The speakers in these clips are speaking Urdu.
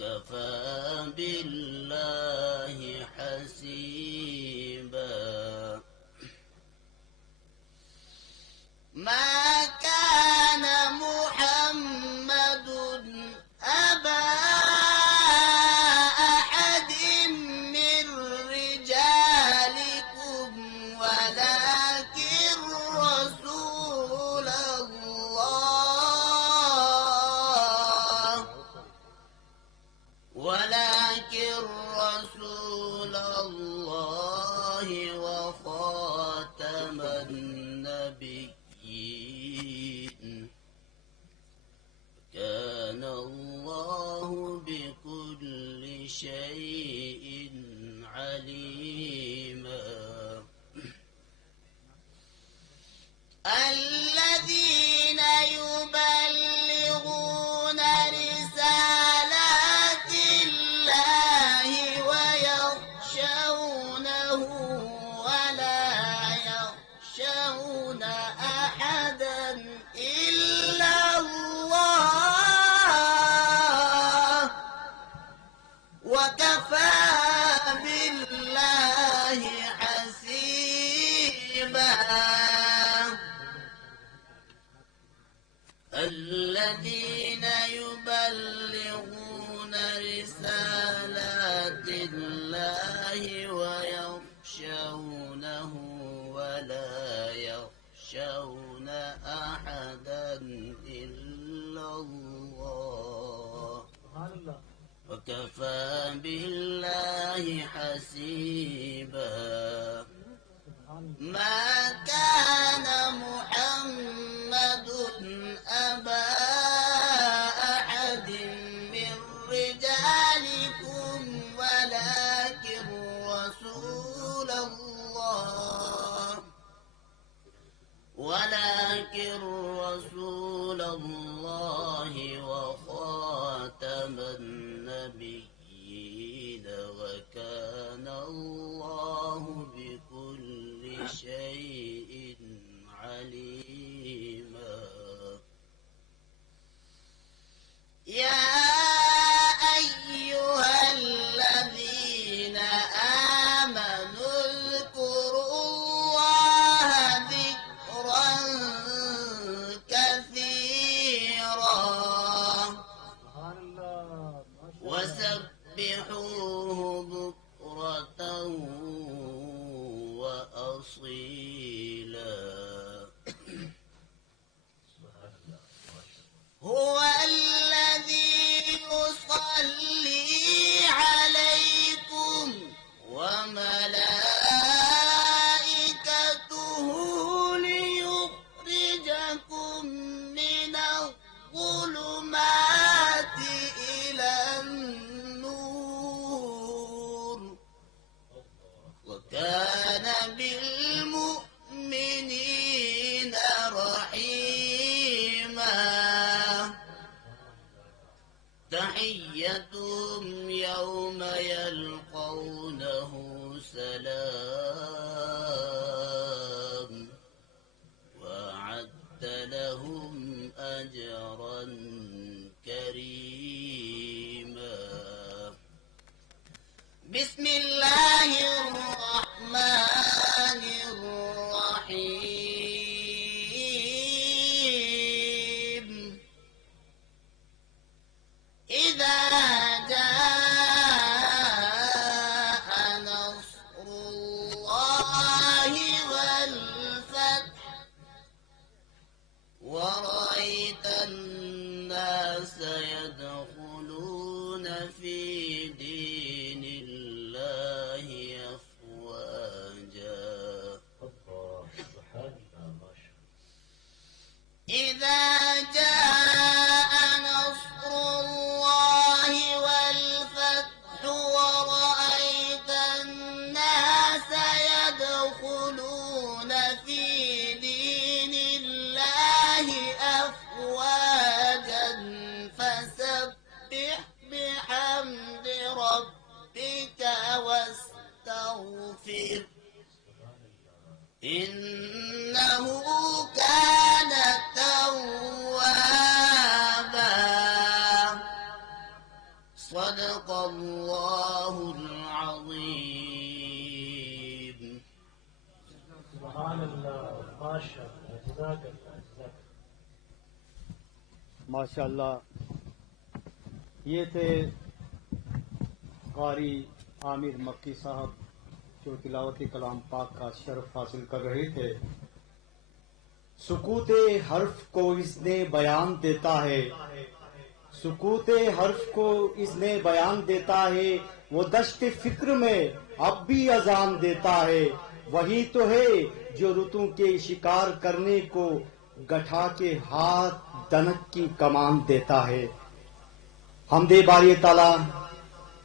وكفى بالله حسيبا ما كان محمد أبا أحد من رجالكم ولكن رسول الله وخاتم النبيين كان الله بكل شيء عليما الذين يبلغون رسالات الله ويخشونه ولا يخشون أحدا إلا الله وكفى بالله حسيبا الذين يبلغون رسالات الله ويخشونه ولا يخشون أحدا إلا الله وكفى بالله حسيبا ما كان محمد أبا أحد من رجالكم ولكن رسول الله وخاتم النبيين وكان الله بكل شيء عليما يا أيها الذين آمنوا اذكروا الله ذكرا كثيرا وسبحوه بكرة وأصيلا هو الذي يصلي عليكم وملائكته ليخرجكم من الظلمات إلى النور وكان بالمؤمنين رحيما تحيتهم يوم يلقونه سلام وأعد لهم أجرا كريما بسم الله الرحمن الرحيم إذا جاء نصر الله والفتح ورأيت الناس يدخلون في دين الله أفواجا إذا جاء نصر الله والفتح ورأيت الناس يدخلون في دين الله أفواجا فسبح بحمد ربك واستغفر إنه كان توابا صدق اللہ العظیم. سبحان اللہ. ماشاء اللہ. جزاک اللہ. ماشاء اللہ. یہ تھے قاری عامر مکی صاحب جو تلاوت کلام پاک کا شرف حاصل کر رہے تھے. سکوت حرف کو اس نے بیان دیتا ہے، سکوت حرف کو اس نے بیان دیتا ہے، وہ دشت فکر میں اب بھی اذان دیتا ہے. وہی تو ہے جو رتوں کے شکار کرنے کو گٹھا کے ہاتھ دنک کی کمان دیتا ہے. حمد باری تعالی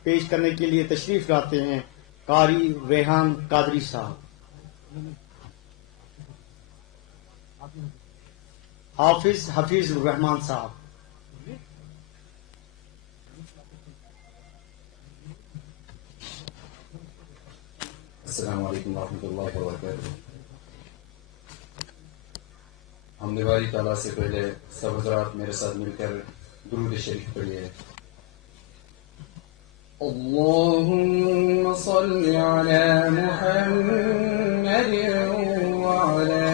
پیش کرنے کے لیے تشریف لاتے ہیں قاری ریحان قادری صاحب. حافظ حفیظ الرحمان صاحب. السلام علیکم ورحمۃ اللہ وبرکاتہ. حمد باری تعالیٰ سے پہلے سب حضرات میرے ساتھ مل کر درود شریف پڑھیے. اللهم صل على محمد وعلى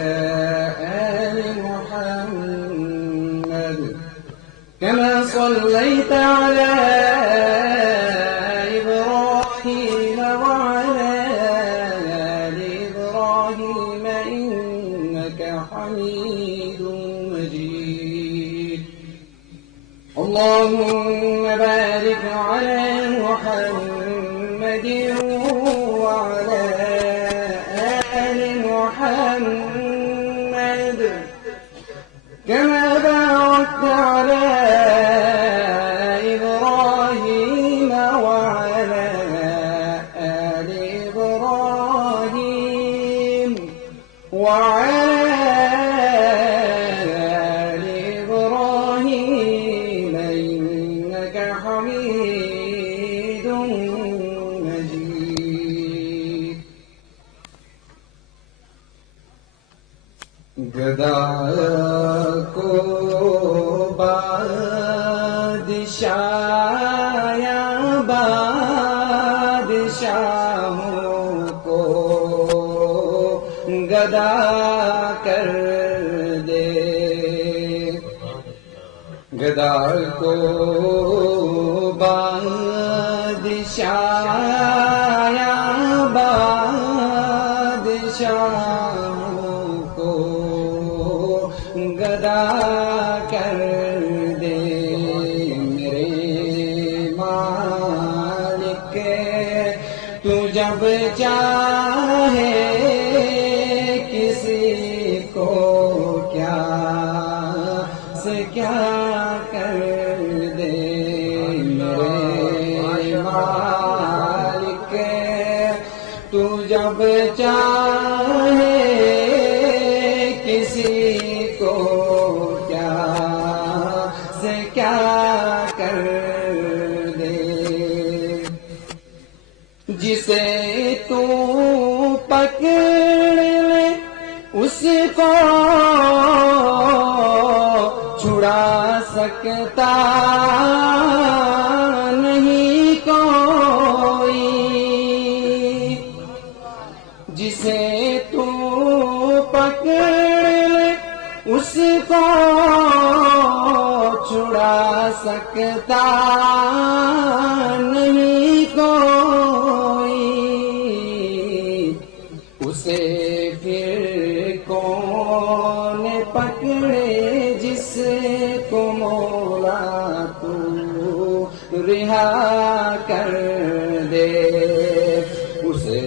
آل محمد كما صليت على إبراهيم وعلى آل إبراهيم إنك حميد مجيد. اللهم بارك على محمد وعلى آل محمد كما باركت على إبراهيم وعلى آل إبراهيم وعلى آل إبراهيم إنك حميد مجيد. گدا کو بادشاہ یا بادشاہوں کو گدا کر دے، گدا کو بادشاہ یا بادشاہوں کو گدا کر دے. میرے مالک تو جب چاہے کسی کو کیا سے کیا کر دے. میرے مالک تو جب چاہے کسی کو کیا سے کیا کر دے. جسے تو پکڑ لے اس کو چھڑا سکتا نہیں کوئی. جسے تو پکڑ لے اس کو چھڑا سکتا نہیں کوئی. اسے پھر کون پکڑے جس کو مولا تو رہا کر دے. اسے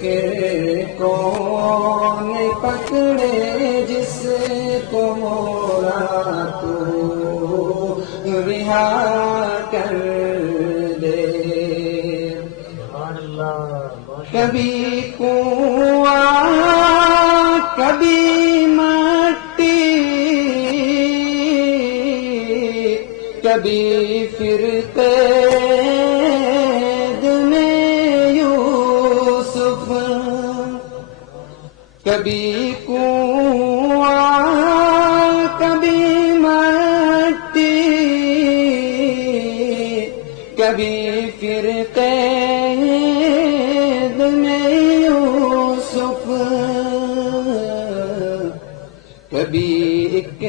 پھر کون پکڑے جس کو مولا تو رہا کر دے. سبحان اللہ. کبھی کنواں کبھی مٹی، کبھی پھرتے کبھی کنواں کبھی مٹی، کبھی پھر قید میں یوسف، کبھی ایک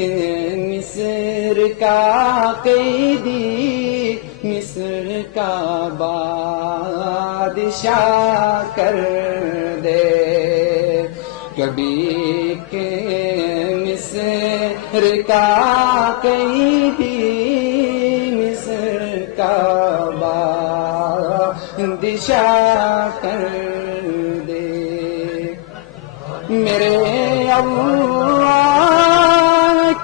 مصر کا قیدی مصر کا بادشاہ کر دے، کبھی ایک مصر کا قیدی مصر کا بادشاہ کر دے، میرے اللہ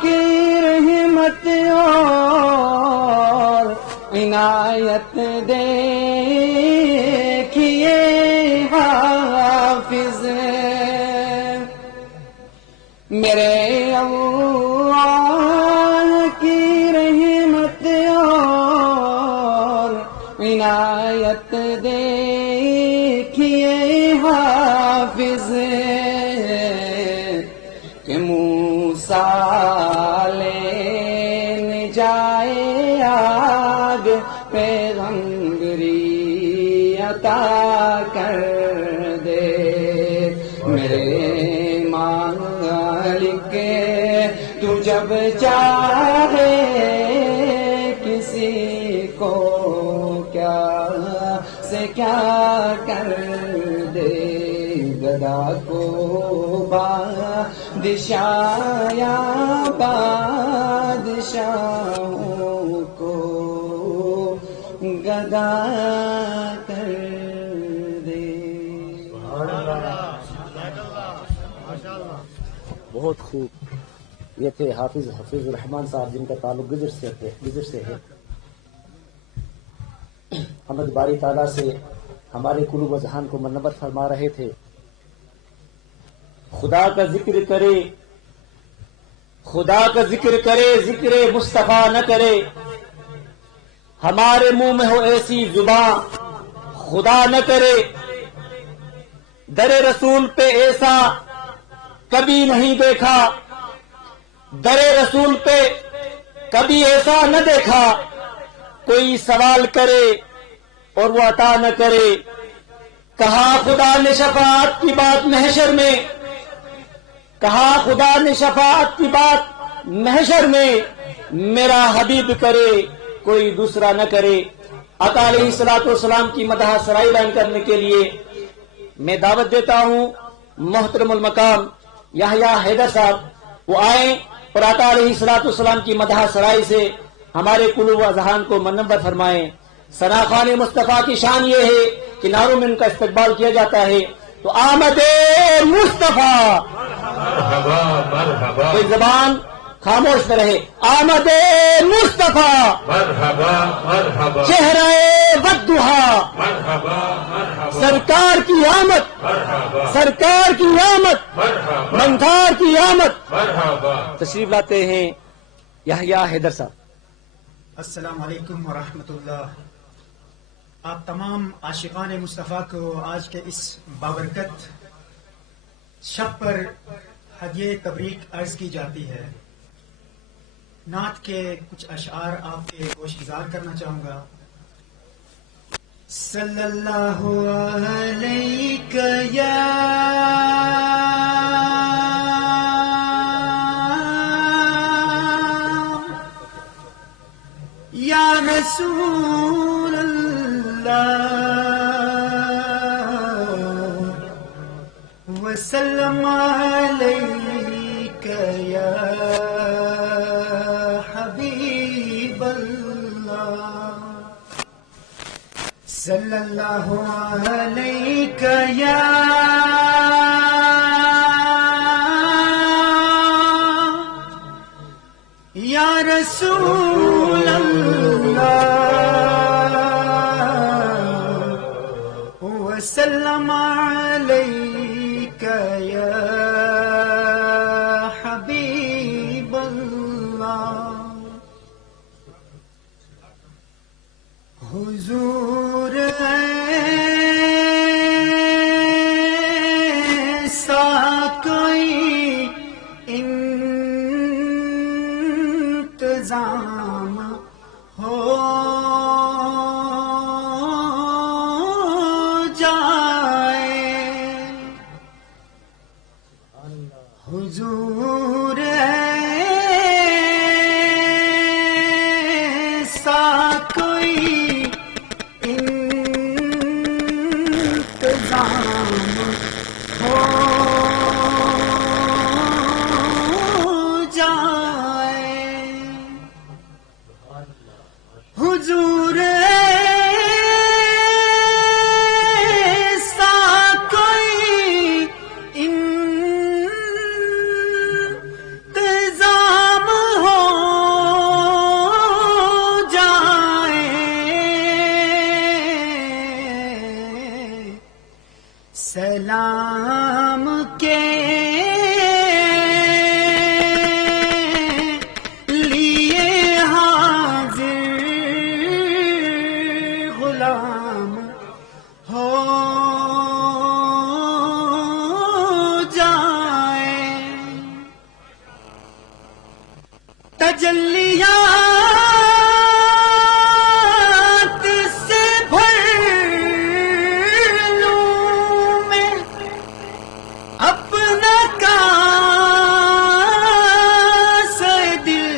کی رحمت اور عنایت دیکھیے حافظ، میرے اللہ کی رحمت اور عنایت دیکھیے حافظ، کہ موسیٰ لینے جائے آگ پیغمبری عطا کر دے، میرے مالک تو جب چاہے کسی کو کیا سے کیا کر دے، گدا کو بادشاہ یا بادشاہوں کو گدا کر دے۔ بہت خوب. یہ تھے حافظ الرحمان صاحب، جن کا تعلق گجر سے ہے. حمد باری تعالیٰ سے ہمارے قلوب و ذہان کو منور فرما رہے تھے. خدا کا ذکر کرے، خدا کا ذکر کرے، ذکر مصطفیٰ نہ کرے، ہمارے منہ میں ہو ایسی زبان خدا نہ کرے. در رسول پہ ایسا کبھی نہیں دیکھا، در رسول پہ کبھی ایسا نہ دیکھا، کوئی سوال کرے اور وہ عطا نہ کرے. کہا خدا نے شفاعت کی بات محشر میں، کہا خدا نے شفاعت کی بات محشر میں، میرا حبیب کرے کوئی دوسرا نہ کرے. آقا علیہ الصلوۃ والسلام کی مدح سرائی بیان کرنے کے لیے میں دعوت دیتا ہوں محترم المقام یحییٰ حیدر صاحب، وہ آئیں اور آقا علیہ الصلوۃ والسلام کی مدح سرائی سے ہمارے قلوب و اذہان کو منور فرمائیں. ثناخوان مصطفیٰ کی شان یہ ہے کہ نعروں میں ان کا استقبال کیا جاتا ہے. تو آمد مصطفیٰ، کوئی زبان خاموش نہ رہے. آمد مصطفیٰ، چہرہ والضحیٰ، سرکار کی آمد، سرکار کی آمد، منظار کی آمد. تشریف لاتے ہیں یحییٰ حیدر صاحب. السلام علیکم ورحمۃ اللہ. آپ تمام عاشقان مصطفیٰ کو آج کے اس بابرکت شب پر ہدیہ تبریک عرض کی جاتی ہے. نعت کے کچھ اشعار آپ کے گوشگزار کرنا چاہوں گا. صلی اللہ علیک یا رسول اللہ وسلم علیک یا حبیب اللہ. صلی اللہ علیک یا رسول اللہ وسلم علیک یا حبیب اللہ. حضور ایسا کوئی انتظام ہو سلام کے لیے حاضر غلام ہو جائے، تجلیات سے بھر لوں میں اپنا کاس دل،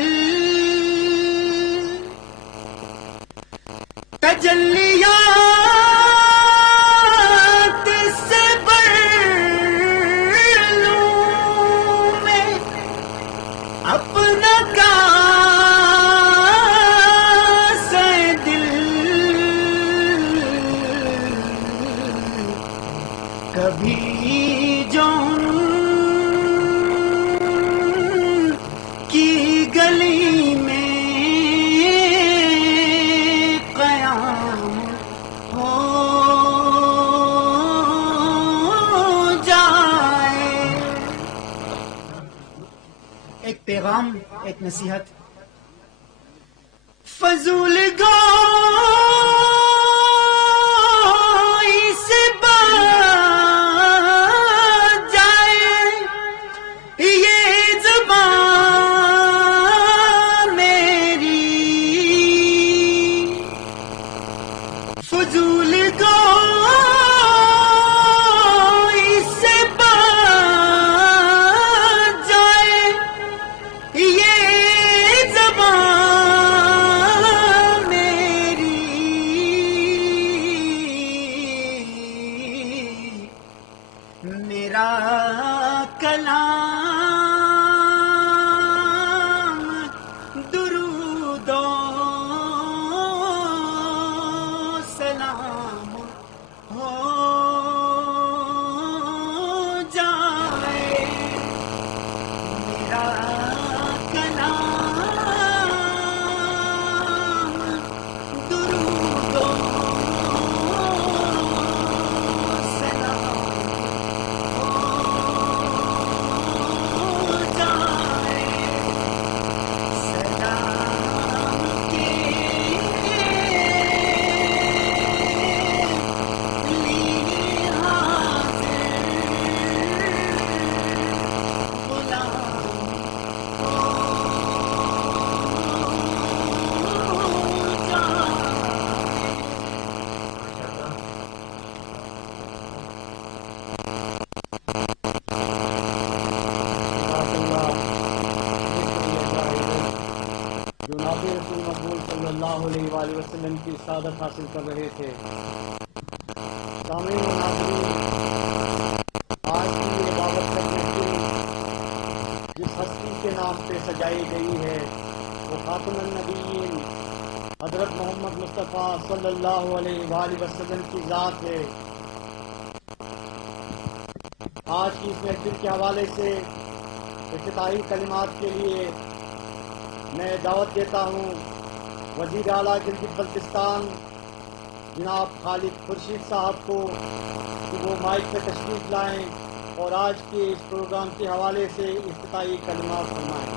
تجلیات سے بھر لوں میں اپنا کاس دل، کبھی جو کی گلی میں قیام ہو جائے۔ ایک پیغام، ایک نصیحت، فضول گوئی سے بچ جائے یہ زبان میری، فضول گوئی سے بچ جائے یہ زبان میری، میرا کلام درود و سلام ہو جائے، میرا کلام درود و سلام ہو جائے، سلام کے لیے حاضر غلام ہو جو نبی رسول مقبول صلی اللہ علیہ وآلہ وسلم کی سعادت حاصل کر رہے تھے۔ سامعین و ناظرین، آج کی یہ بابرکت محفل جس ہستی کے نام پہ سجائی گئی ہے وہ خاتم النبیین حضرت محمد مصطفیٰ صلی اللہ علیہ وآلہ وسلم کی ذات ہے۔ آج کی اس محفل کے حوالے سے افتتاحی کلمات کے لیے میں دعوت دیتا ہوں وزیر اعلیٰ گلگت بلتستان جناب خالد خورشید صاحب کو کہ وہ مائک پہ تشریف لائیں اور آج کے اس پروگرام کے حوالے سے افتتاحی کلمات فرمائیں۔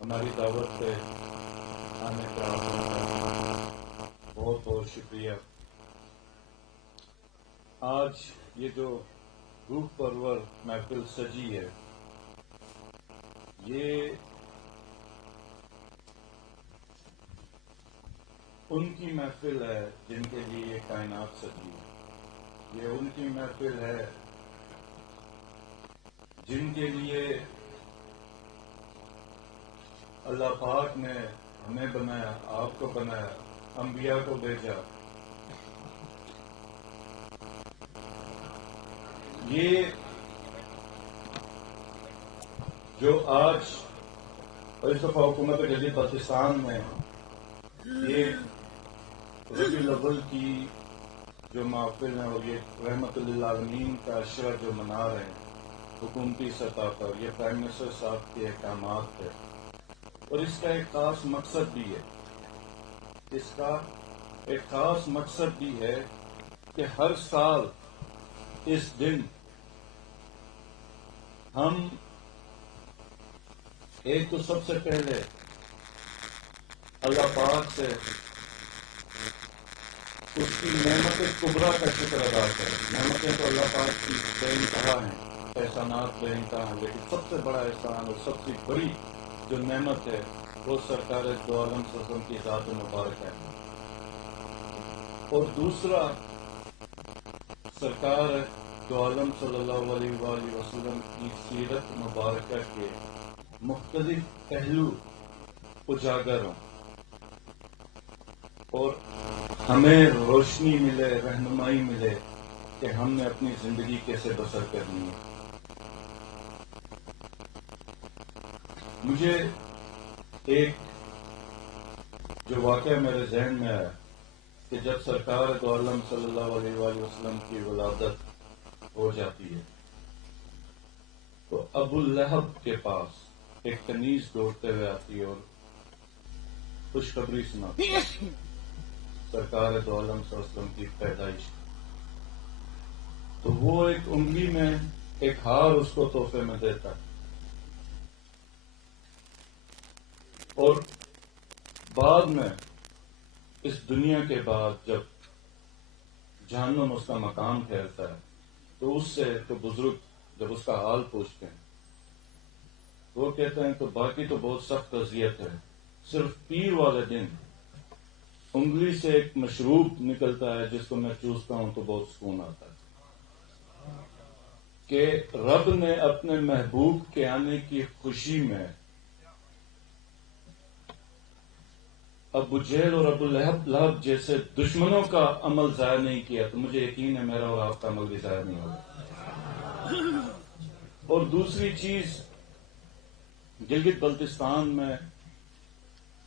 ہماری دعوت سے آنے کا بہت بہت شکریہ۔ آج یہ جو روح پرور محفل سجی ہے یہ ان کی محفل ہے جن کے لیے یہ کائنات سجی ہے، یہ ان کی محفل ہے جن کے لیے اللہ پاک نے ہمیں بنایا، آپ کو بنایا، انبیاء کو بھیجا، یہ جو آج اس دفعہ حکومت جدید پاکستان میں یہ ربیع الاول کی جو محفل ہے اور یہ رحمت للعالمین کا عشرہ جو منا رہے ہیں حکومتی سطح پر، یہ پرائم منسٹر صاحب کے احکامات ہے اور اس کا ایک خاص مقصد بھی ہے۔ اس کا ایک خاص مقصد بھی ہے کہ ہر سال اس دن ہم ایک تو سب سے پہلے اللہ پاک سے اس کی نعمت کبریٰ کا شکر ادا کریں۔ نعمتیں تو اللہ پاک کی بے انتہا ہیں، احسانات بے انتہا ہیں، لیکن سب سے بڑا احسان اور سب سے بڑی جو نعمت ہے وہ سرکار دو عالم صلی اللہ علیہ وسلم کی ذات مبارک ہے۔ اور دوسرا سرکار دو عالم صلی اللہ علیہ وآلہ وسلم کی سیرت مبارکہ کے مختلف پہلو اجاگر ہوں اور ہمیں روشنی ملے، رہنمائی ملے کہ ہم نے اپنی زندگی کیسے بسر کرنی ہے۔ مجھے ایک جو واقعہ میرے ذہن میں آیا کہ جب سرکار دو عالم صلی اللہ علیہ وآلہ وسلم کی ولادت ہو جاتی ہے تو ابو لہب کے پاس ایک کنیز دوڑتے ہوئے آتی ہے اور خوشخبری سناتی ہے سرکار دو عالم صلی اللہ علیہ وسلم کی پیدائش۔ تو وہ ایک انگلی میں ایک ہار اس کو تحفے میں دیتا ہے اور بعد میں اس دنیا کے بعد جب جہنم اس کا مقام ٹھہرتا ہے تو اس سے تو بزرگ جب اس کا حال پوچھتے ہیں وہ کہتے ہیں تو باقی تو بہت سخت اذیت ہے، صرف پیر والے دن انگلی سے ایک مشروب نکلتا ہے جس کو میں چوستا ہوں تو بہت سکون آتا ہے کہ رب نے اپنے محبوب کے آنے کی خوشی میں ابو جہل اور ابو لہب جیسے دشمنوں کا عمل ضائع نہیں کیا، تو مجھے یقین ہے میرا اور آپ کا عمل بھی ضائع نہیں ہوگا۔ اور دوسری چیز، گلگت بلتستان میں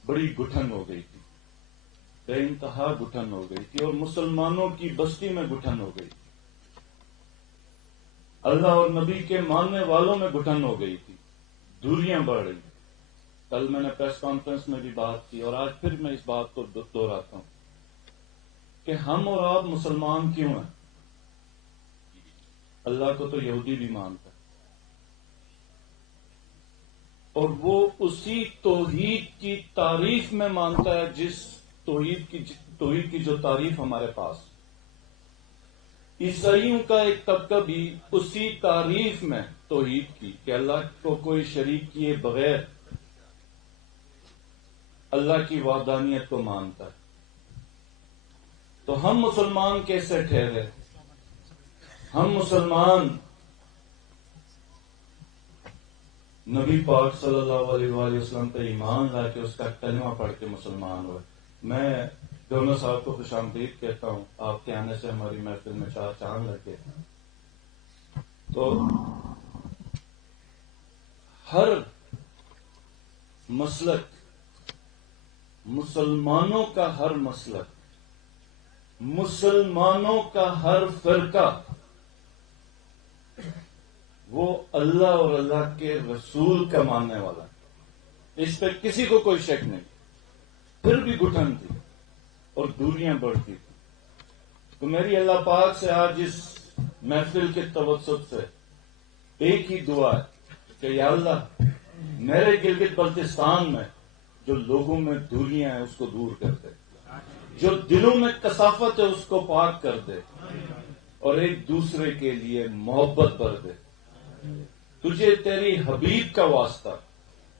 بڑی گٹھن ہو گئی تھی، بے انتہا گٹھن ہو گئی تھی اور مسلمانوں کی بستی میں گٹھن ہو گئی تھی، اللہ اور نبی کے ماننے والوں میں گٹھن ہو گئی تھی، دوریاں بڑھ رہی۔ کل میں نے پریس کانفرنس میں بھی بات کی اور آج پھر میں اس بات کو دہراتا ہوں کہ ہم اور آپ مسلمان کیوں ہیں؟ اللہ کو تو یہودی بھی مانتا ہے اور وہ اسی توحید کی تعریف میں مانتا ہے جس توحید کی جو تعریف ہمارے پاس۔ عیسائیوں کا ایک طبقہ بھی اسی تعریف میں توحید کی کہ اللہ کو کوئی شریک کیے بغیر اللہ کی وحدانیت کو مانتا ہے۔ تو ہم مسلمان کیسے ٹھہرے؟ ہم مسلمان نبی پاک صلی اللہ علیہ وآلہ وسلم پہ ایمان لا کے اس کا کلمہ پڑھ کے مسلمان ہوئے۔ میں گورنر صاحب کو خوش آمدید کہتا ہوں، آپ کے آنے سے ہماری محفل میں چار چاند لگے۔ تو ہر مسلک، مسلمانوں کا ہر مسلک، مسلمانوں کا ہر فرقہ وہ اللہ اور اللہ کے رسول کا ماننے والا ہے، اس پہ کسی کو کوئی شک نہیں۔ پھر بھی گٹھن تھی اور دوریاں بڑھتی تھی۔ تو میری اللہ پاک سے آج اس محفل کے توسط سے ایک ہی دعا ہے کہ یا اللہ میرے گلگت بلتستان میں جو لوگوں میں دوریاں ہیں اس کو دور کر دے، جو دلوں میں کثافت ہے اس کو پاک کر دے اور ایک دوسرے کے لیے محبت بھر دے۔ تجھے تیری حبیب کا واسطہ،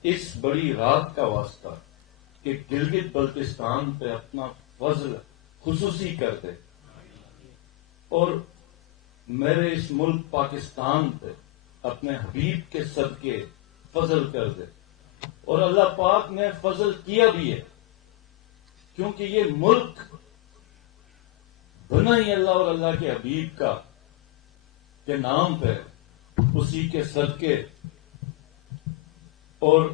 اس بڑی رات کا واسطہ کہ گلگت بلتستان پہ اپنا فضل خصوصی کر دے اور میرے اس ملک پاکستان پہ اپنے حبیب کے صدقے فضل کر دے۔ اور اللہ پاک نے فضل کیا بھی ہے کیونکہ یہ ملک بنا ہی اللہ اور اللہ کے حبیب کا کے نام پہ، اسی کے صدقے، اور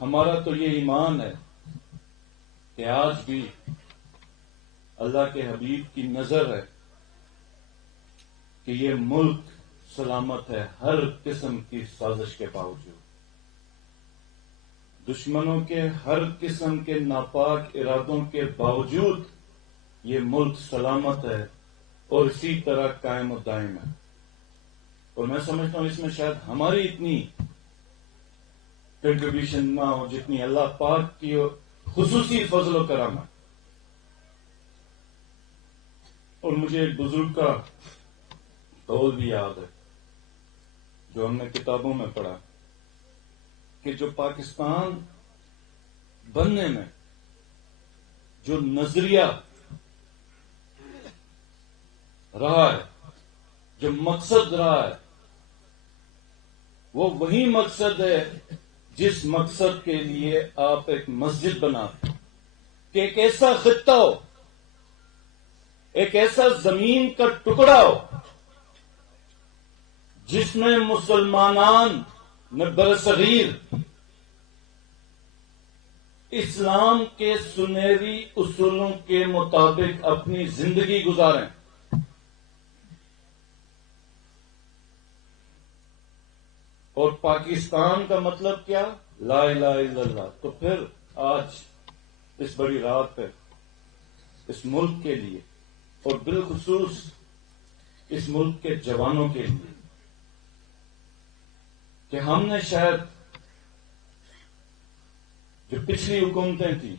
ہمارا تو یہ ایمان ہے کہ آج بھی اللہ کے حبیب کی نظر ہے کہ یہ ملک سلامت ہے ہر قسم کی سازش کے باوجود، دشمنوں کے ہر قسم کے ناپاک ارادوں کے باوجود یہ ملک سلامت ہے اور اسی طرح قائم و دائم ہے۔ اور میں سمجھتا ہوں اس میں شاید ہماری اتنی کنٹریبیوشن نہ ہو جتنی اللہ پاک کی خصوصی فضل و کرم ہے۔ اور مجھے ایک بزرگ کا قول بھی یاد ہے جو ہم نے کتابوں میں پڑھا کہ جو پاکستان بننے میں جو نظریہ رہا ہے، جو مقصد رہا ہے، وہ وہی مقصد ہے جس مقصد کے لیے آپ ایک مسجد بناتے کہ ایک ایسا خطہ ہو، ایک ایسا زمین کا ٹکڑا ہو جس میں مسلمانان برصغیر اسلام کے سنہری اصولوں کے مطابق اپنی زندگی گزاریں۔ اور پاکستان کا مطلب کیا؟ لا الہ الا اللہ۔ تو پھر آج اس بڑی رات پہ اس ملک کے لیے اور بالخصوص اس ملک کے جوانوں کے لیے کہ ہم نے شاید جو پچھلی حکومتیں تھیں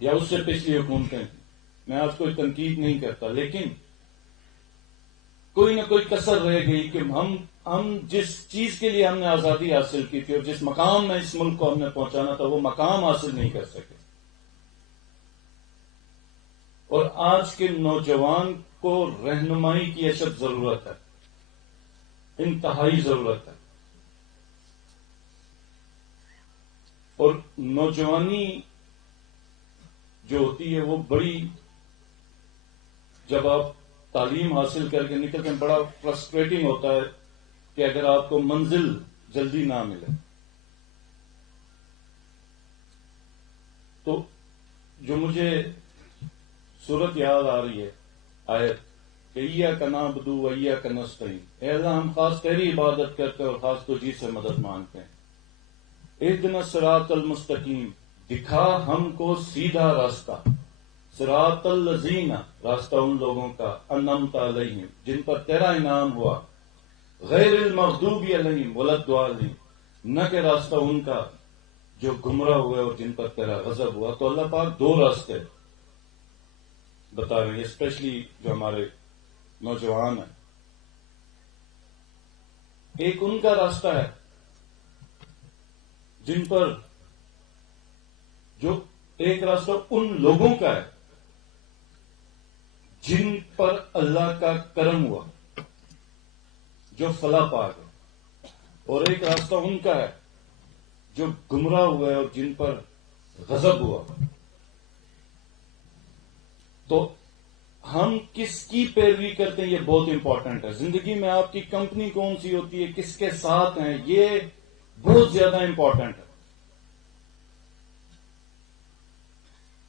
یا اس سے پچھلی حکومتیں تھیں، میں آج کوئی تنقید نہیں کرتا، لیکن کوئی نہ کوئی کسر رہ گئی کہ ہم جس چیز کے لیے ہم نے آزادی حاصل کی تھی اور جس مقام میں اس ملک کو ہم نے پہنچانا تھا وہ مقام حاصل نہیں کر سکے۔ اور آج کے نوجوان کو رہنمائی کی اشد ضرورت ہے، انتہائی ضرورت ہے۔ اور نوجوانی جو ہوتی ہے وہ بڑی، جب آپ تعلیم حاصل کر کے نکلتے ہیں بڑا فرسٹریٹنگ ہوتا ہے کہ اگر آپ کو منزل جلدی نہ ملے۔ تو جو مجھے صورت یاد آ رہی ہے آیت کہ ایاک نعبد و ایاک نستعین، اے اللہ ہم خاص تیری عبادت کرتے ہیں اور خاص تجھی سے مدد مانگتے ہیں۔ اہدنا الصراط المستقیم، دکھا ہم کو سیدھا راستہ، صراط الذین، راستہ ان لوگوں کا، انعمت علیہم، جن پر تیرا انعام ہوا، غیر المغضوب علیہم ولا الضالین، نہ کہ راستہ ان کا جو گمراہ ہوئے اور جن پر تیرا غضب ہوا۔ تو اللہ پاک دو راستے بتا رہے ہیں، اسپیشلی جو ہمارے نوجوان ہیں۔ ایک ان کا راستہ ہے جن پر، جو ایک راستہ ان لوگوں کا ہے جن پر اللہ کا کرم ہوا، جو فلاح پا گئے، اور ایک راستہ ان کا ہے جو گمراہ ہوئے اور جن پر غضب ہوا۔ تو ہم کس کی پیروی کرتے ہیں یہ بہت امپورٹنٹ ہے۔ زندگی میں آپ کی کمپنی کون سی ہوتی ہے، کس کے ساتھ ہیں، یہ بہت زیادہ امپورٹنٹ ہے۔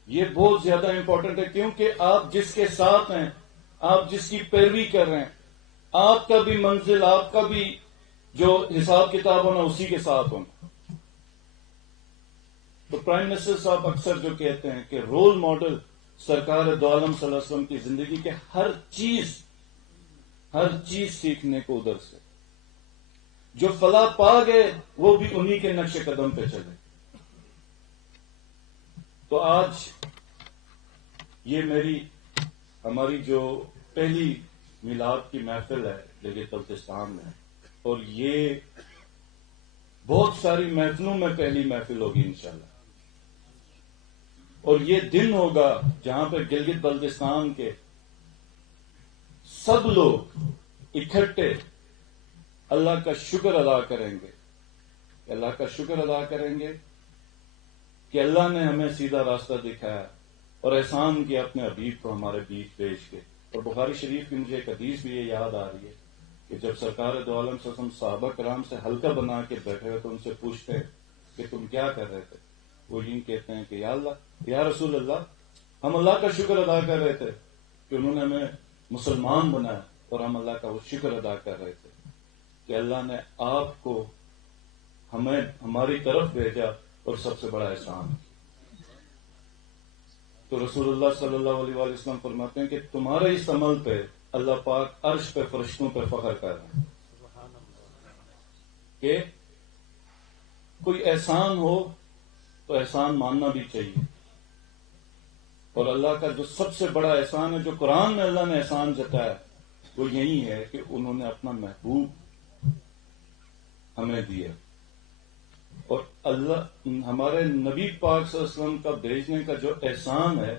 یہ بہت زیادہ امپورٹنٹ ہے کیونکہ آپ جس کے ساتھ ہیں، آپ جس کی پیروی کر رہے ہیں، آپ کا بھی منزل، آپ کا بھی جو حساب کتاب ہونا اسی کے ساتھ ہونا۔ تو پرائم منسٹر صاحب اکثر جو کہتے ہیں کہ رول ماڈل سرکار دو عالم صلی اللہ علیہ وسلم کی زندگی کے ہر چیز سیکھنے کو ادھر سے، جو فلاح پا گئے وہ بھی انہی کے نقش قدم پہ چلے۔ تو آج یہ ہماری جو پہلی میلاد کی محفل ہے گلگت بلتستان میں، اور یہ بہت ساری محفلوں میں پہلی محفل ہوگی انشاءاللہ، اور یہ دن ہوگا جہاں پہ گلگت بلتستان کے سب لوگ اکٹھے اللہ کا شکر ادا کریں گے، اللہ کا شکر ادا کریں گے کہ اللہ نے ہمیں سیدھا راستہ دکھایا اور احسان کیا اپنے حبیب کو ہمارے بیچ بھیج کے۔ اور بخاری شریف کی مجھے ایک حدیث بھی یہ یاد آ رہی ہے کہ جب سرکار دو عالم صلی اللہ علیہ وسلم صحابہ کرام سے حلقہ بنا کے بیٹھے ہوئے تو ان سے پوچھتے ہیں کہ تم کیا کر رہے تھے؟ وہ یوں کہتے ہیں کہ یا اللہ، یا رسول اللہ، ہم اللہ کا شکر ادا کر رہے تھے کہ انہوں نے ہمیں مسلمان بنایا، اور ہم اللہ کا وہ شکر ادا کر رہے تھے کہ اللہ نے آپ کو ہمیں ہماری طرف بھیجا اور سب سے بڑا احسان۔ تو رسول اللہ صلی اللہ علیہ وآلہ وسلم فرماتے ہیں کہ تمہارے اس عمل پہ اللہ پاک عرش پہ فرشتوں پہ فخر کر رہے ہیں کہ کوئی احسان ہو تو احسان ماننا بھی چاہیے، اور اللہ کا جو سب سے بڑا احسان ہے جو قرآن میں اللہ نے احسان جتایا وہ یہی ہے کہ انہوں نے اپنا محبوب ہمیں دیا، اور اللہ ہمارے نبی پاک صلی اللہ علیہ وسلم کا بھیجنے کا جو احسان ہے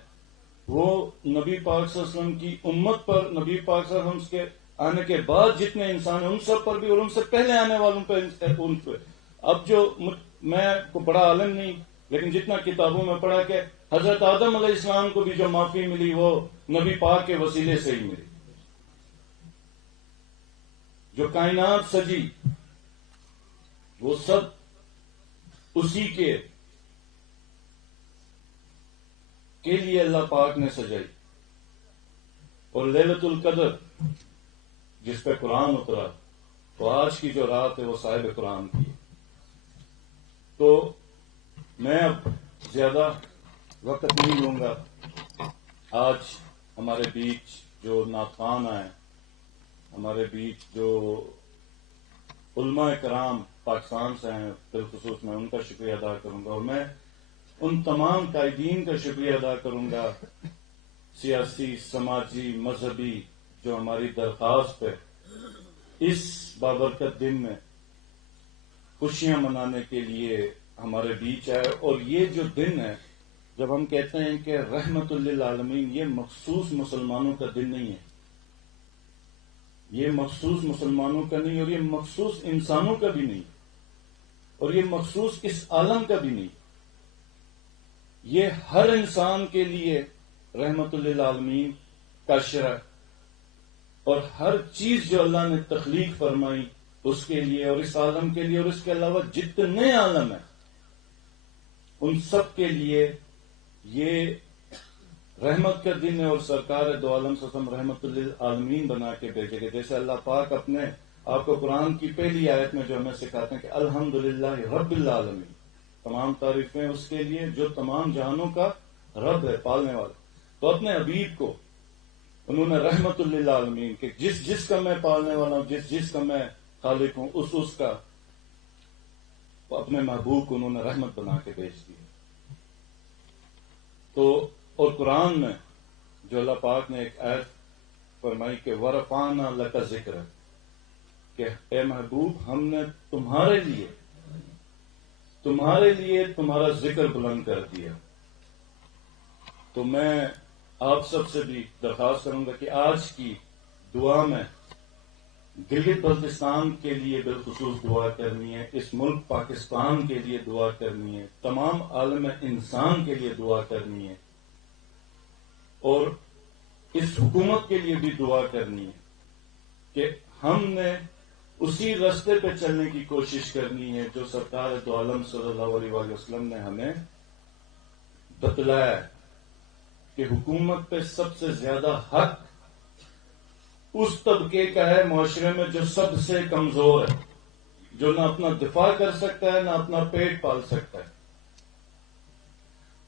وہ نبی پاک صلی اللہ علیہ وسلم کی امت پر، نبی پاک صلی اللہ علیہ وسلم کے آنے کے بعد جتنے انسان ہیں ان سب پر بھی، اور ان سے پہلے آنے والوں پہ ان پہ۔ اب جو میں کو بڑا عالم نہیں، لیکن جتنا کتابوں میں پڑھا کہ حضرت آدم علیہ السلام کو بھی جو معافی ملی وہ نبی پاک کے وسیلے سے ہی ملی، جو کائنات سجی وہ سب اسی کے لیے اللہ پاک نے سجائی، اور لیلۃ القدر جس پہ قرآن اترا، تو آج کی جو رات ہے وہ صاحب قرآن کی ہے۔ تو میں اب زیادہ وقت نہیں لوں گا۔ آج ہمارے بیچ جو نعتخوان آئے، ہمارے بیچ جو علماء کرام پاکستان سے ہیں، بالخصوص میں ان کا شکریہ ادا کروں گا، اور میں ان تمام قائدین کا شکریہ ادا کروں گا، سیاسی، سماجی، مذہبی، جو ہماری درخواست پہ اس بابرکت دن میں خوشیاں منانے کے لیے ہمارے بیچ آئے۔ اور یہ جو دن ہے، جب ہم کہتے ہیں کہ رحمت للعالمین، یہ مخصوص مسلمانوں کا دن نہیں ہے، یہ مخصوص مسلمانوں کا نہیں، اور یہ مخصوص انسانوں کا بھی نہیں، اور یہ مخصوص اس عالم کا بھی نہیں، یہ ہر انسان کے لیے رحمت للعالمین کا شرع، اور ہر چیز جو اللہ نے تخلیق فرمائی اس کے لیے، اور اس عالم کے لیے، اور اس کے علاوہ جتنے عالم ہیں ان سب کے لیے یہ رحمت کا دن ہے، اور سرکار دو عالم صلی اللہ علیہ وسلم رحمت للعالمین بنا کے بھیجے گئے۔ جیسے اللہ پاک اپنے آپ کو قرآن کی پہلی آیت میں جو ہمیں سکھاتے ہیں کہ الحمدللہ رب العالمین، تمام تعریفیں اس کے لیے جو تمام جہانوں کا رب ہے، پالنے والا۔ تو اپنے حبیب کو انہوں نے رحمت للعالمین کہ جس کا میں پالنے والا ہوں، جس کا میں خالق ہوں، اس کا اپنے محبوب کو انہوں نے رحمت بنا کے بھیج دی۔ تو اور قرآن میں جو اللہ پاک نے ایک آیت فرمائی کہ وَرَفَعْنَا لَكَ ذِكْرَكَ، کہ اے محبوب ہم نے تمہارے لیے تمہارا ذکر بلند کر دیا۔ تو میں آپ سب سے بھی درخواست کروں گا کہ آج کی دعا میں گلگت بلتستان کے لیے بالخصوص دعا کرنی ہے، اس ملک پاکستان کے لیے دعا کرنی ہے، تمام عالم انسان کے لیے دعا کرنی ہے، اور اس حکومت کے لیے بھی دعا کرنی ہے کہ ہم نے اسی راستے پہ چلنے کی کوشش کرنی ہے جو سرکار دو عالم صلی اللہ علیہ وآلہ وسلم نے ہمیں بتلایا ہے کہ حکومت پہ سب سے زیادہ حق اس طبقے کا ہے معاشرے میں جو سب سے کمزور ہے، جو نہ اپنا دفاع کر سکتا ہے، نہ اپنا پیٹ پال سکتا ہے۔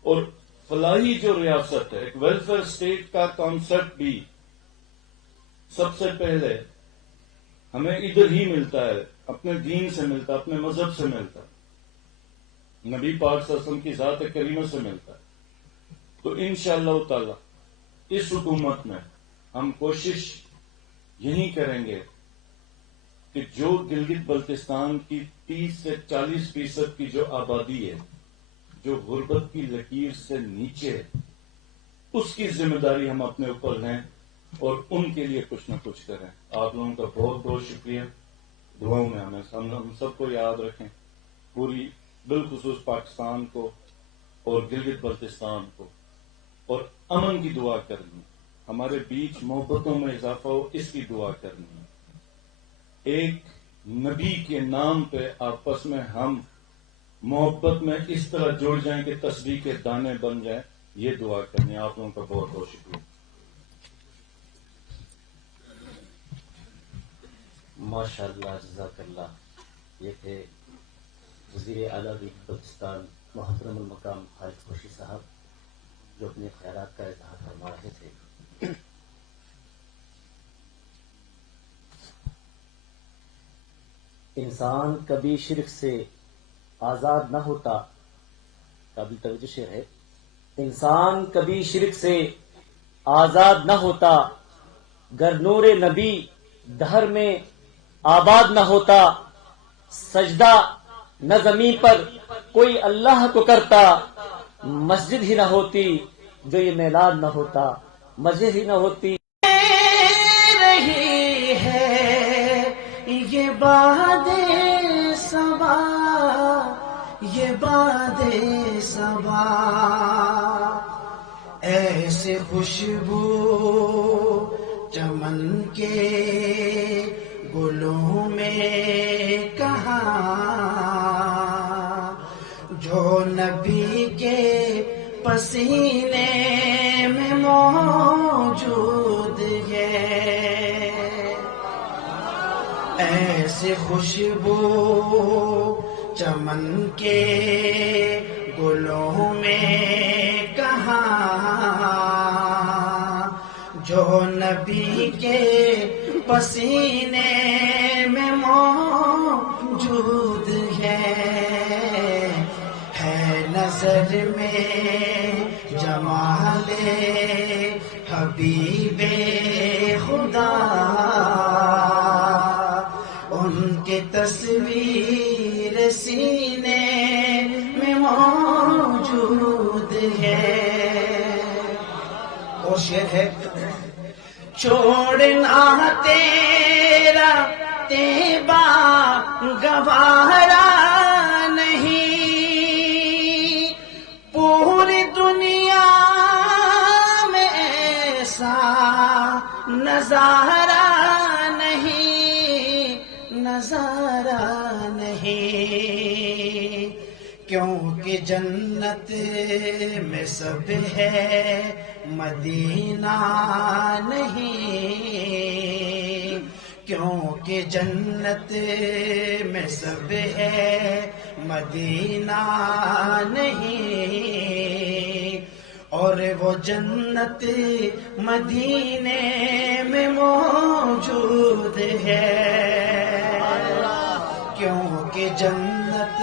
اور فلاحی جو ریاست ہے، ایک ویلفیئر اسٹیٹ کا کانسیپٹ بھی سب سے پہلے ہمیں ادھر ہی ملتا ہے، اپنے دین سے ملتا ہے، اپنے مذہب سے ملتا ہے، نبی پاک صلی اللہ علیہ وسلم کی ذات کریمہ سے ملتا ہے۔ تو انشاءاللہ تعالی اس حکومت میں ہم کوشش یہی کریں گے کہ جو گلگت بلتستان کی 30 سے 40% کی جو آبادی ہے، جو غربت کی لکیر سے نیچے ہے، اس کی ذمہ داری ہم اپنے اوپر لیں اور ان کے لیے کچھ نہ کچھ کریں۔ آپ لوگوں کا بہت بہت شکریہ، دعاؤں میں ہم سب کو یاد رکھیں، پوری بالخصوص پاکستان کو اور گلگت بلتستان کو، اور امن کی دعا کرنی، ہمارے بیچ محبتوں میں اضافہ ہو، اس کی دعا کرنی ہے. ایک نبی کے نام پہ آپس میں ہم محبت میں اس طرح جڑ جائیں کہ تسبیح کے دانے بن جائیں، یہ دعا کرنی ہے. آپ لوگوں کا بہت بہت شکریہ. ماشاء اللہ، جزاک اللہ. یہ تھے وزیر اعلیٰ بلوچستان محترم المقام خالد خوشی صاحب، جو اپنے خیالات کا اظہار فرما رہے تھے. انسان کبھی شرک سے آزاد نہ ہوتا. قابل توجہ شعر ہے. انسان کبھی شرک سے آزاد نہ ہوتا، گر نور نبی دہر میں آباد نہ ہوتا. سجدہ نہ زمین پر کوئی اللہ کو کرتا، مسجد ہی نہ ہوتی جو یہ میلاد نہ ہوتا. مسجد ہی نہ ہوتی. رہی ہے یہ باد صبا، یہ باد صبا، ایسے خوشبو چمن کے گلوں میں کہاں، جو نبی کے پسینے میں موجود ہے. ایسے خوشبو چمن کے گلوں میں کہاں، جو نبی کے پسینے میں موجود ہے نظر میں جمال حبیب خدا. ان کے تصویر سینے میں موجود ہے. اور شعر ہے، چھوڑنا تیرا تیبا گوارا نہیں، پوری دنیا میں ایسا نظارہ نہیں، نظارہ نہیں. کیونکہ جنت میں سب ہے مدینہ نہیں، کیونکہ جنت میں سب ہے مدینہ نہیں. اور وہ جنت مدینے میں موجود ہے، کیونکہ جنت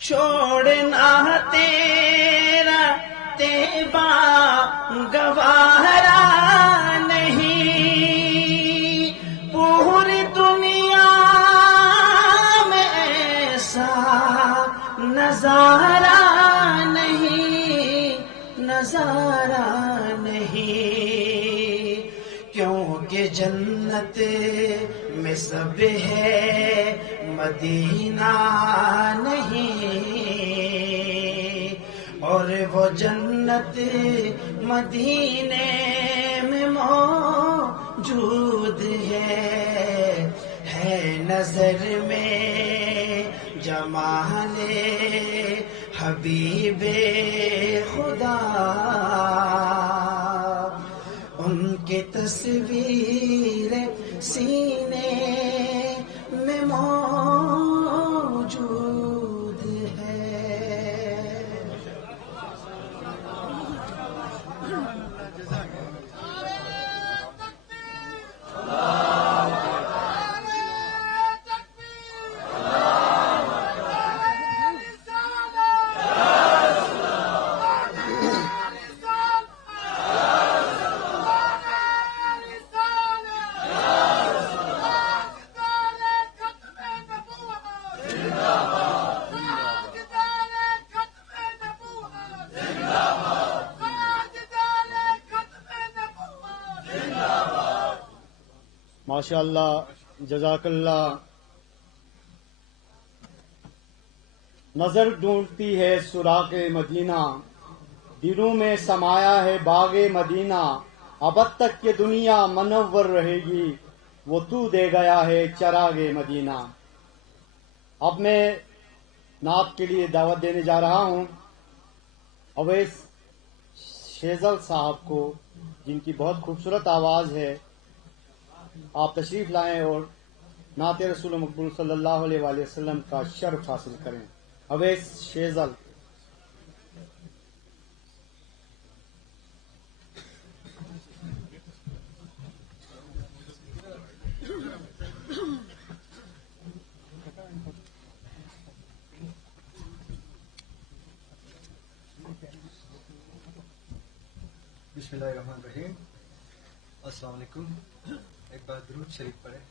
چھوڑنا تیرا تیبا گوارا نہیں، پوری دنیا میں ایسا نظارہ نہیں، نظارہ نہیں. کیونکہ جنت میں سب ہے مدینہ نہیں، اور وہ جنت مدینے میں موجود ہے نظر میں جمال حبیب خدا. ان کی تصویر سینے میں موجود ہے. ماشاء اللہ، جزاک اللہ. نظر ڈھونڈتی ہے سراغ مدینہ، دلوں میں سمایا ہے باغ مدینہ. ابد تک کہ دنیا منور رہے گی، وہ تو دے گیا ہے چراغ مدینہ. اب میں نعت کے لیے دعوت دینے جا رہا ہوں اویس شیزل صاحب کو، جن کی بہت خوبصورت آواز ہے. آپ تشریف لائیں اور نعت رسول مقبول صلی اللہ علیہ وآلہ وسلم کا شرف حاصل کریں. اویس شیزل. بسم اللہ الرحمن الرحیم. السلام علیکم. ایک بار درود شریف پڑھیں.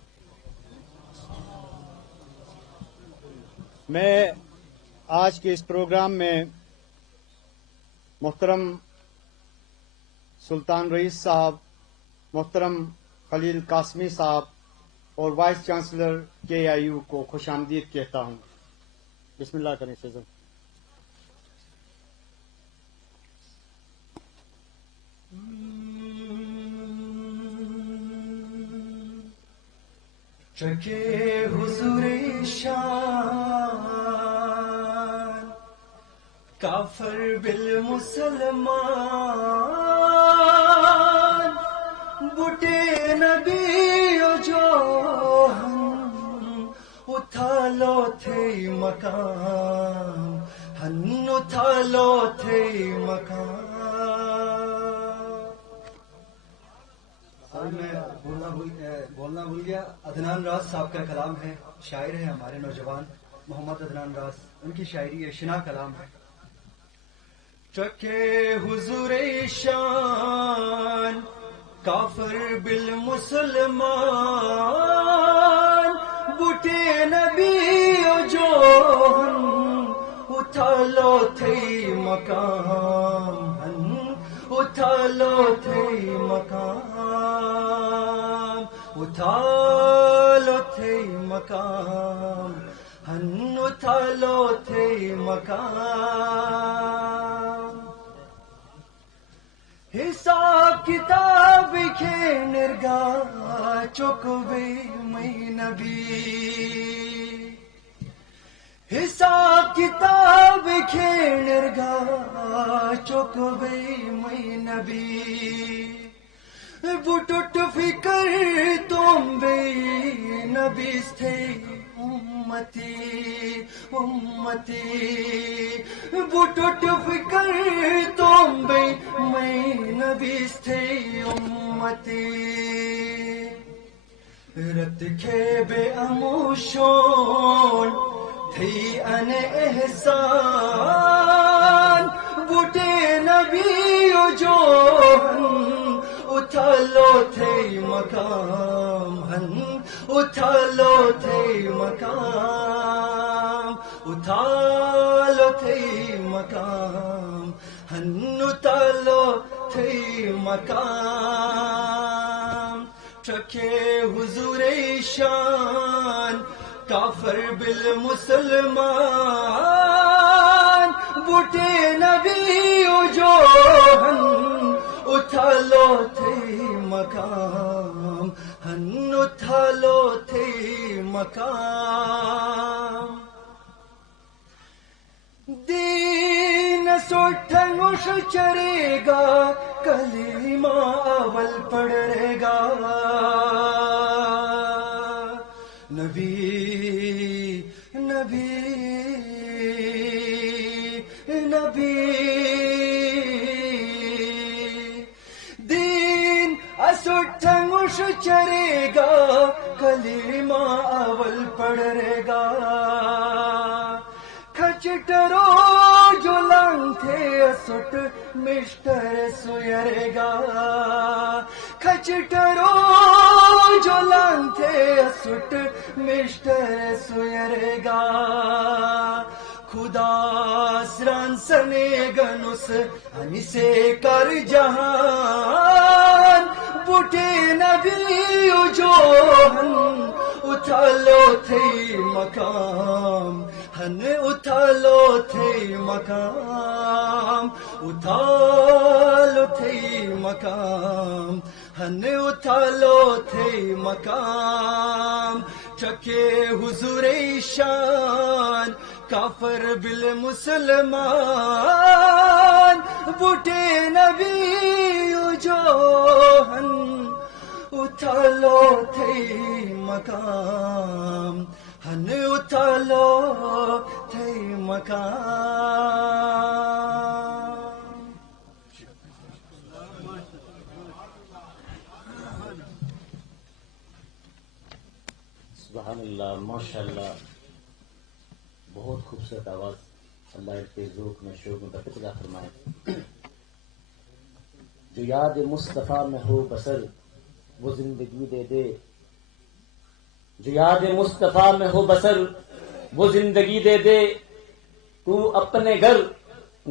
میں آج کے اس پروگرام میں محترم سلطان رئیس صاحب، محترم خلیل قاسمی صاحب اور وائس چانسلر KIU کو خوش آمدید کہتا ہوں. بسم اللہ کریں شیزل. چکے حضور شان کافر بالمسلمان بوٹے نبی جو اٹھا لو تھے مقام، ہن اٹھا لو تھے مقام. میں بولنا بھول گیا. عدنان راز صاحب کا کلام ہے، شاعر ہے ہمارے نوجوان محمد عدنان راز، ان کی شاعری ہے، شنا کلام ہے. چکے حضور شان کافر بالمسلمان بوٹے نبی جو اٹھا لو تھے مقام، اٹھا لو تھے مقام، اٹھا لو تھے مقام، ہن اٹھا لو تھے مقام. حساب کتاب کے نرگاہ چوکوے میں نبی، حساب کتاب کے نرگاہ چوکوے میں نبی. بٹوٹ فکر تم بے نبی تھے امتی امتی، بٹوٹ فکر تم بے میں نبی تھے امتی. رت کے بے اموشون تھی ان احسان بوٹے نبی جو اٹھا لو تھے مقام، ہن اٹھا لو تھے مقام، اٹھا لو تھے مقام، ہن اٹھا لو تھے مقام. چکے حضور شان کافر بالمسلمان بوٹے نبی جو اٹھا لو تھے مقام، ہن اٹھا لو تھے مقام. دین سوٹھنوش چرے گا کلمہ اول پڑھے گا. نبی نبی نبی دین اسٹھنوش چرے گا کلمہ اول پڑھے گا. کھچٹرو جو لنگ تھے اسٹ مسٹر سویرے گا. کھچٹرو جو لنگ تھے اسٹ مسٹر سویرے گا. خدا سران سنے گنس ہنی سے کر جہان بوٹے نبی جوہن اتھالو تھئی مقام ہن اتھالو تھئی مقام اتھالو تھئی مقام ہن اتھالو تھئی مقام ٹھکے حضور شان کافر بل مسلمان بوٹے نبی جوہن اتھالو تھئی مقام ہن اتھالو تھئی مقام. سبحان اللہ، ماشاء اللہ، بہت خوبصورت آواز. اللہ کے ذوق میں شوق میں برکت عطا فرمائے. جو یاد مصطفیٰ میں ہو بسر وہ زندگی دے دے، جو یاد مصطفیٰ میں ہو بسر وہ زندگی دے دے. تو اپنے گھر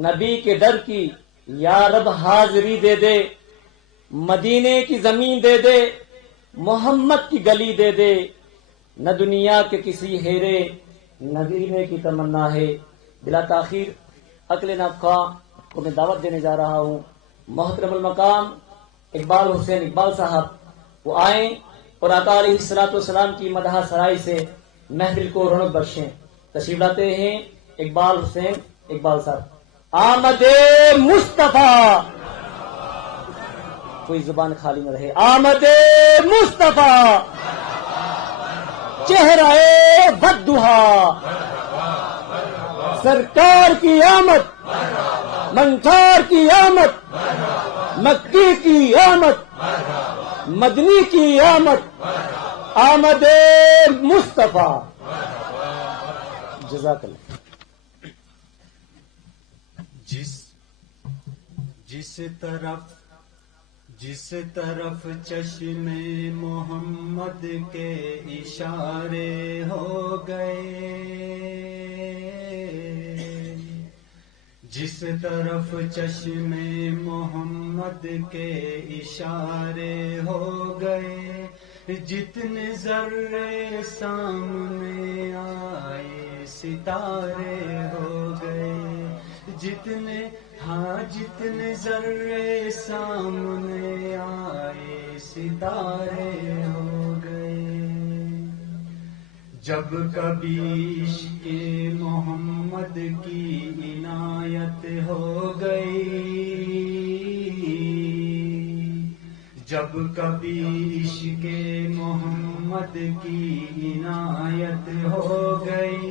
نبی کے در کی یا رب حاضری دے دے. مدینے کی زمین دے دے، محمد کی گلی دے دے. نہ دنیا کے کسی ہیرے مدینے کی تمنا ہے. بلا تاخیر عقل ناخواں کو میں دعوت دینے جا رہا ہوں. محترم المقام اقبال حسین اقبال صاحب وہ آئیں اور آقا علیہ الصلوۃ والسلام کی مدح سرائی سے محفل کو رونق بخشیں. تشریف لاتے ہیں اقبال حسین اقبال صاحب. آمد مصطفیٰ، کوئی زبان خالی نہ رہے. آمد مصطفیٰ چہرہ بددہا، سرکار کی آمد، منصور کی آمد، مکی کی آمد، مدنی کی آمد. آمد مصطفیٰ. جزاک اللہ. جس طرف چشم محمد کے اشارے ہو گئے، جس طرف چشم محمد کے اشارے ہو گئے، جتنے ذرے سامنے آئے ستارے ہو گئے. جتنے ذرے سامنے آئے ستارے ہو گئے. جب کبھی عشق محمد کی عنایت ہو گئی، جب کبھی عشق محمد کی عنایت ہو گئی،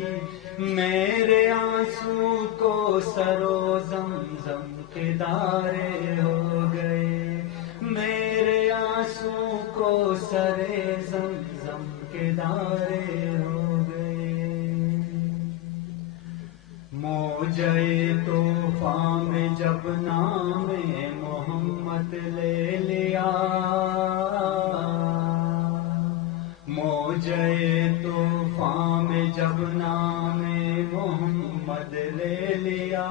میرے آنسو کو سرو زمزم کے دارے ہو گئے. میرے آنسو کو سرے زمزم کے دارے ہو گئے. موجے طوفان میں جب نام محمد لے لیا، موجے طوفان میں جب نام محمد لے لیا،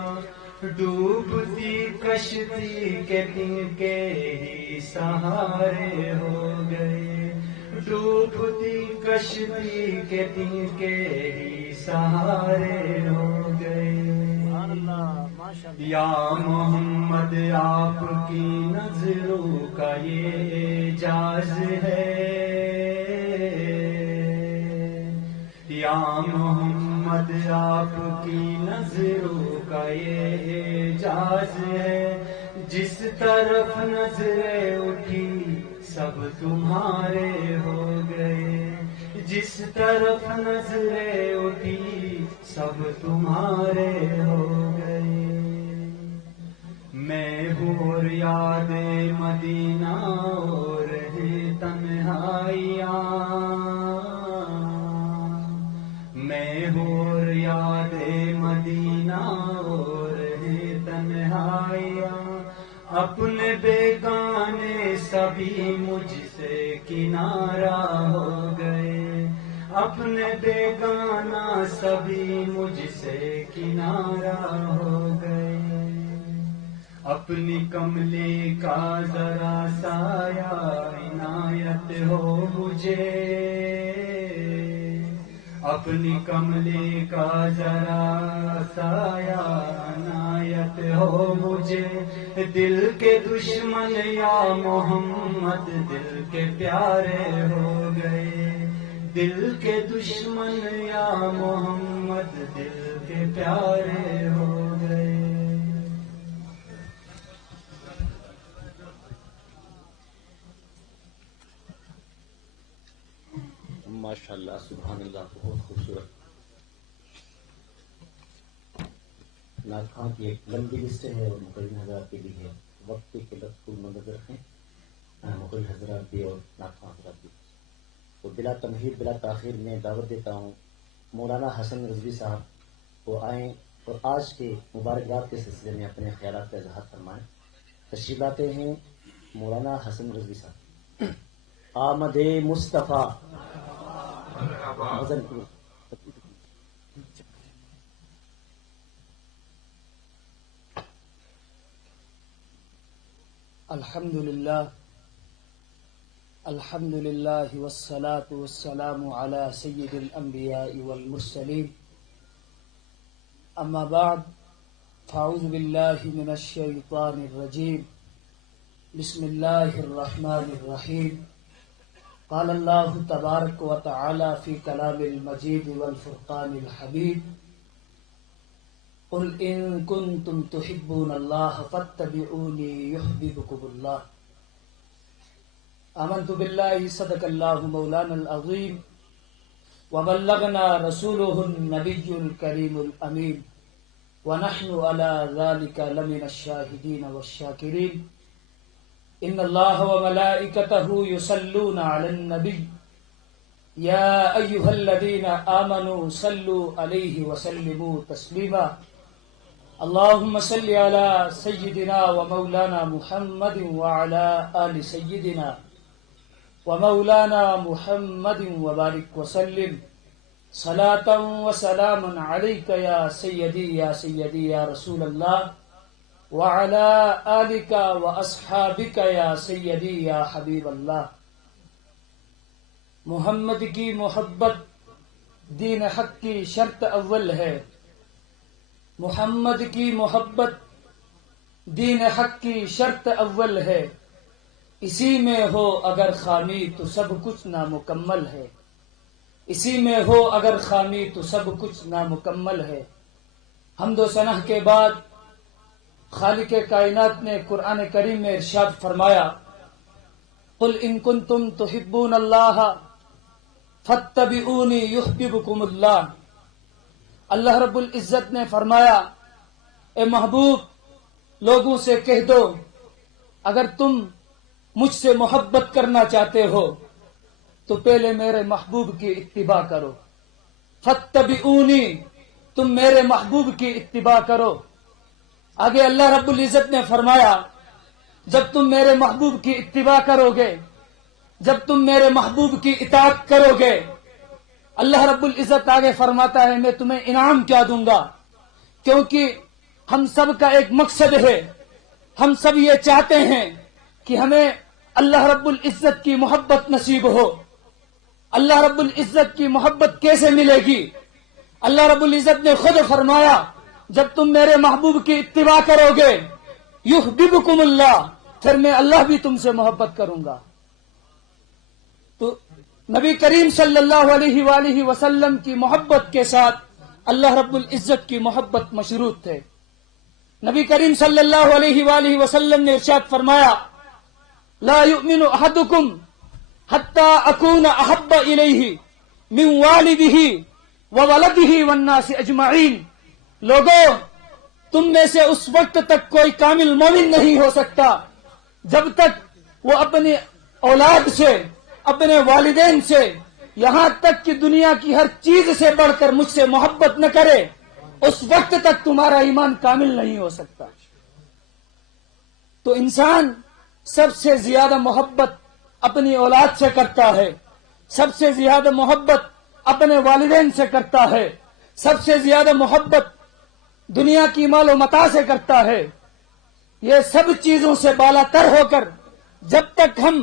ڈوبتی کشتی کے تنکے ہی سہارے ہو گئے. ڈوبتی کشتی کے تنکے ہی سہارے ہو گئے. یا محمد آپ کی نظروں کا یہ اعجاز ہے، یا محمد آپ کی نظروں کا یہ اعجاز ہے. جس طرف نظریں اٹھی سب تمہارے ہو گئے، جس طرف نظریں اٹھی سب تمہارے ہو گئے. میں ہوں یاد مدینہ اور ہے تنہائیاں، میں ہوں یاد مدینہ اور ہے تنہائیاں. اپنے بیگانے سبھی مجھ سے کنارہ ہو گئے، اپنے بیگانہ سبھی مجھ سے کنارہ ہو گئے. اپنی کملی کا ذرا سایہ عنایت ہو مجھے، اپنی کملی کا ذرا سایہ عنایت ہو مجھے، دل کے دشمن یا محمد دل کے پیارے ہو گئے، دل کے دشمن یا محمد دل کے پیارے ہو گئے۔ ماشاءاللہ، سبحان اللہ، بہت خوبصورت۔ نعت خواں کی ایک لمبی لسٹ ہے اور مقررین حضرات کی بھی ہے، وقت کی قلت کو مد نظر رکھیں، مقرر حضرات بھی اور نعت خواں حضرات بھی۔ تو بلا تمہید بلا تاخیر میں دعوت دیتا ہوں مولانا حسن رضوی صاحب کو آئیں اور آج کے مبارک رات کے سلسلے میں اپنے خیالات کا اظہار فرمائیں۔ تشریف لاتے ہیں مولانا حسن رضوی صاحب۔ آمد مصطفیٰ الحمد للہ والصلاة والسلام على سید الانبیاء والمرسلین، اما بعد فاعوذ باللہ من الشیطان الرجیم، بسم اللہ الرحمن الرحیم۔ قال اللہ تبارک و تعالی فی کلام المجید والفرقان الحمید، قل ان کنتم تحبون اللہ فاتبعونی یحببکم اللہ۔ آمنت باللہ صدق اللہ مولانا العظیم وبلغنا رسولہ النبی الکریم الامین ونحن علی ذلک لمن الشاہدین والشاکرین۔ ان اللہ وملائکتہ یصلون علی النبی یا ایہا الذین آمنوا صلوا علیہ وسلموا تسلیما۔ اللہم صل علی سیدنا ومولانا محمد وعلی آل سیدنا ومولانا محمد وبارک وسلم صلاۃ وسلام علیک یا سیدی یا رسول اللہ وعلی آلک واصحابک یا سیدی یا حبیب اللہ۔ محمد کی محبت دین حق کی شرط اول ہے، محمد کی محبت دین حق کی شرط اول ہے، اسی میں ہو اگر خامی تو سب کچھ نامکمل ہے، اسی میں ہو اگر خامی تو سب کچھ نامکمل ہے۔ حمد و ثنا کے بعد خالق کائنات نے قرآن کریم میں ارشاد فرمایا، قل ان کنتم تحبون اللہ فاتبعونی یحببکم اللہ۔ اللہ رب العزت نے فرمایا، اے محبوب لوگوں سے کہہ دو اگر تم مجھ سے محبت کرنا چاہتے ہو تو پہلے میرے محبوب کی اتباع کرو، فاتبعونی، تم میرے محبوب کی اتباع کرو۔ آگے اللہ رب العزت نے فرمایا، جب تم میرے محبوب کی اتباع کرو گے، جب تم میرے محبوب کی اطاعت کرو گے، اللہ رب العزت آگے فرماتا ہے میں تمہیں انعام کیا دوں گا، کیونکہ ہم سب کا ایک مقصد ہے، ہم سب یہ چاہتے ہیں کہ ہمیں اللہ رب العزت کی محبت نصیب ہو۔ اللہ رب العزت کی محبت کیسے ملے گی؟ اللہ رب العزت نے خود فرمایا، جب تم میرے محبوب کی اتباع کرو گے یحببکم اللہ، پھر میں اللہ بھی تم سے محبت کروں گا۔ تو نبی کریم صلی اللہ علیہ وآلہ وسلم کی محبت کے ساتھ اللہ رب العزت کی محبت مشروط ہے۔ نبی کریم صلی اللہ علیہ وآلہ وسلم نے ارشاد فرمایا، لا یؤمن احدکم حتی اکون احب الیہ من والدہ وولدہ والناس اجمعین۔ لوگوں، تم میں سے اس وقت تک کوئی کامل مومن نہیں ہو سکتا جب تک وہ اپنی اولاد سے، اپنے والدین سے، یہاں تک کہ دنیا کی ہر چیز سے بڑھ کر مجھ سے محبت نہ کرے، اس وقت تک تمہارا ایمان کامل نہیں ہو سکتا۔ تو انسان سب سے زیادہ محبت اپنی اولاد سے کرتا ہے، سب سے زیادہ محبت اپنے والدین سے کرتا ہے، سب سے زیادہ محبت دنیا کی مال و متاع سے کرتا ہے۔ یہ سب چیزوں سے بالا تر ہو کر جب تک ہم